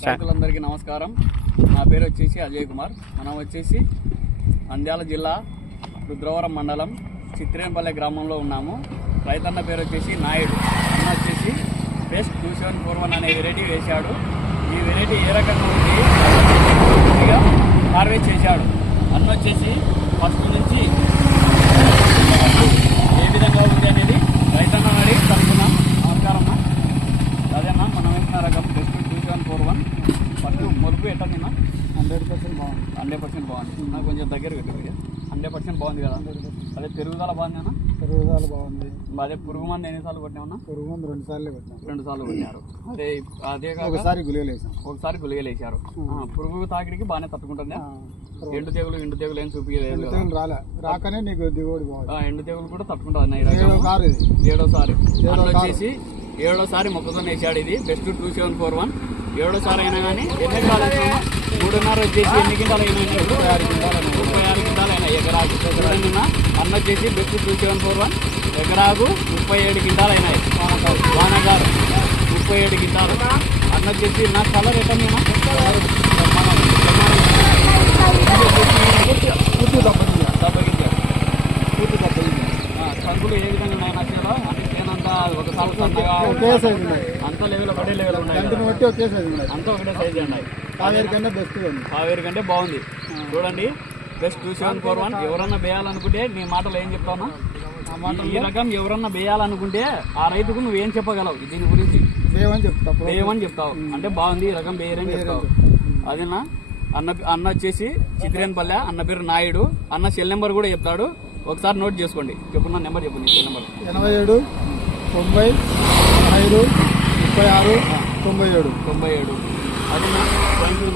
రైతులందరికీ నమస్కారం. నా పేరు వచ్చేసి అజయ్ కుమార్. మనం వచ్చేసి నంద్యాల జిల్లా రుద్రవరం మండలం చిత్రేన్పల్లె గ్రామంలో ఉన్నాము. రైతన్న పేరు వచ్చేసి నాయుడు. అన్న వచ్చేసి బెస్ట్ 2741 అనే వెరైటీ వేశాడు. ఈ వెరైటీ ఏ రకంగా ఉంది హార్వెస్ట్ చేశాడు. అన్న వచ్చేసి ఫస్ట్ నుంచి ఏ విధంగా ఉంది అనేది రైతన్న అడిగి కనుక్కున్నాం. నమస్కారం అన్న. అదేనా మనం వేసిన రకం బెస్ట్ 2741 ఫస్ట్ మొలుపు ఎట్లా తిన్నా 100% బాగుంది. 100% బాగుంది. నాకు కొంచెం దగ్గర పెట్టి 100% బాగుంది కదా. అదే పెరుగుదల బాగుంది అన్న. పెరుగుదల బాగుంది. అదే పురుగు మంది ఎన్నిసార్లు కొట్టినామన్నా? పురుగు మందు 2 సార్లు కొట్టాం. 2 సార్లు కొట్టినారు. అదే అదే ఒకసారి గుళికలేసాం. ఒకసారి గుళికలేసారు. పురుగు తాకిడికి బాగానే తట్టుకుంటుందా? ఎండు తెగులు ఏం చూపించలేదు. రాకనే నీకు దిగుబడి బాగుంది. ఎండు తెగులు కూడా తట్టుకుంటుంది. ఏడోసారి మొక్కజొన్న వేసాడు. ఇది బెస్ట్ 2741 ఏడోసారి అయినా కానీ ఎన్ని ఎకరాలు 3.5 వచ్చేసి ఎన్ని కింటాలు అయినా 36 కింటాలు అయినా ఎకరాకు. అన్న వచ్చేసి బెస్ట్ 2741 ఎకరాకు 37 కింటాలు అయినాయి. వానగారు 37 కింటాలు. అన్న వచ్చేసి నా కలర్ ఎక్కడ కంకులు ఏ విధంగా ఉన్నాయి నచ్చేలా అంటే చేనంతా ఒకసారి సన్నగా అంతా లెవెల్ ఒకటే లెవెల్ ఉన్నాయి. అంతా ఒకటే సైజు ఉన్నాయి. కావేరి కంటే బాగుంది. చూడండి బెస్ట్ 2741 ఎవరన్నా వేయాలనుకుంటే నీ మాటలు ఏం చెప్తాను? ఈ రకం ఎవరన్నా వేయాలనుకుంటే ఆ రైతుకు నువ్వేం చెప్పగలవు దీని గురించి? వేయమని చెప్తావు. అంటే బాగుంది ఈ రకం వేయరని చెప్తావు. అదేనా? అన్న వచ్చేసి చిత్రేన్పల్లె. అన్న పేరు నాయుడు. అన్న సెల్ నెంబర్ కూడా చెప్తాడు. ఒకసారి నోట్ చేసుకోండి. చెప్పున్న నెంబర్ చెప్పండి. Cell number 87 90 5 36 97. అదేనా? Thank you.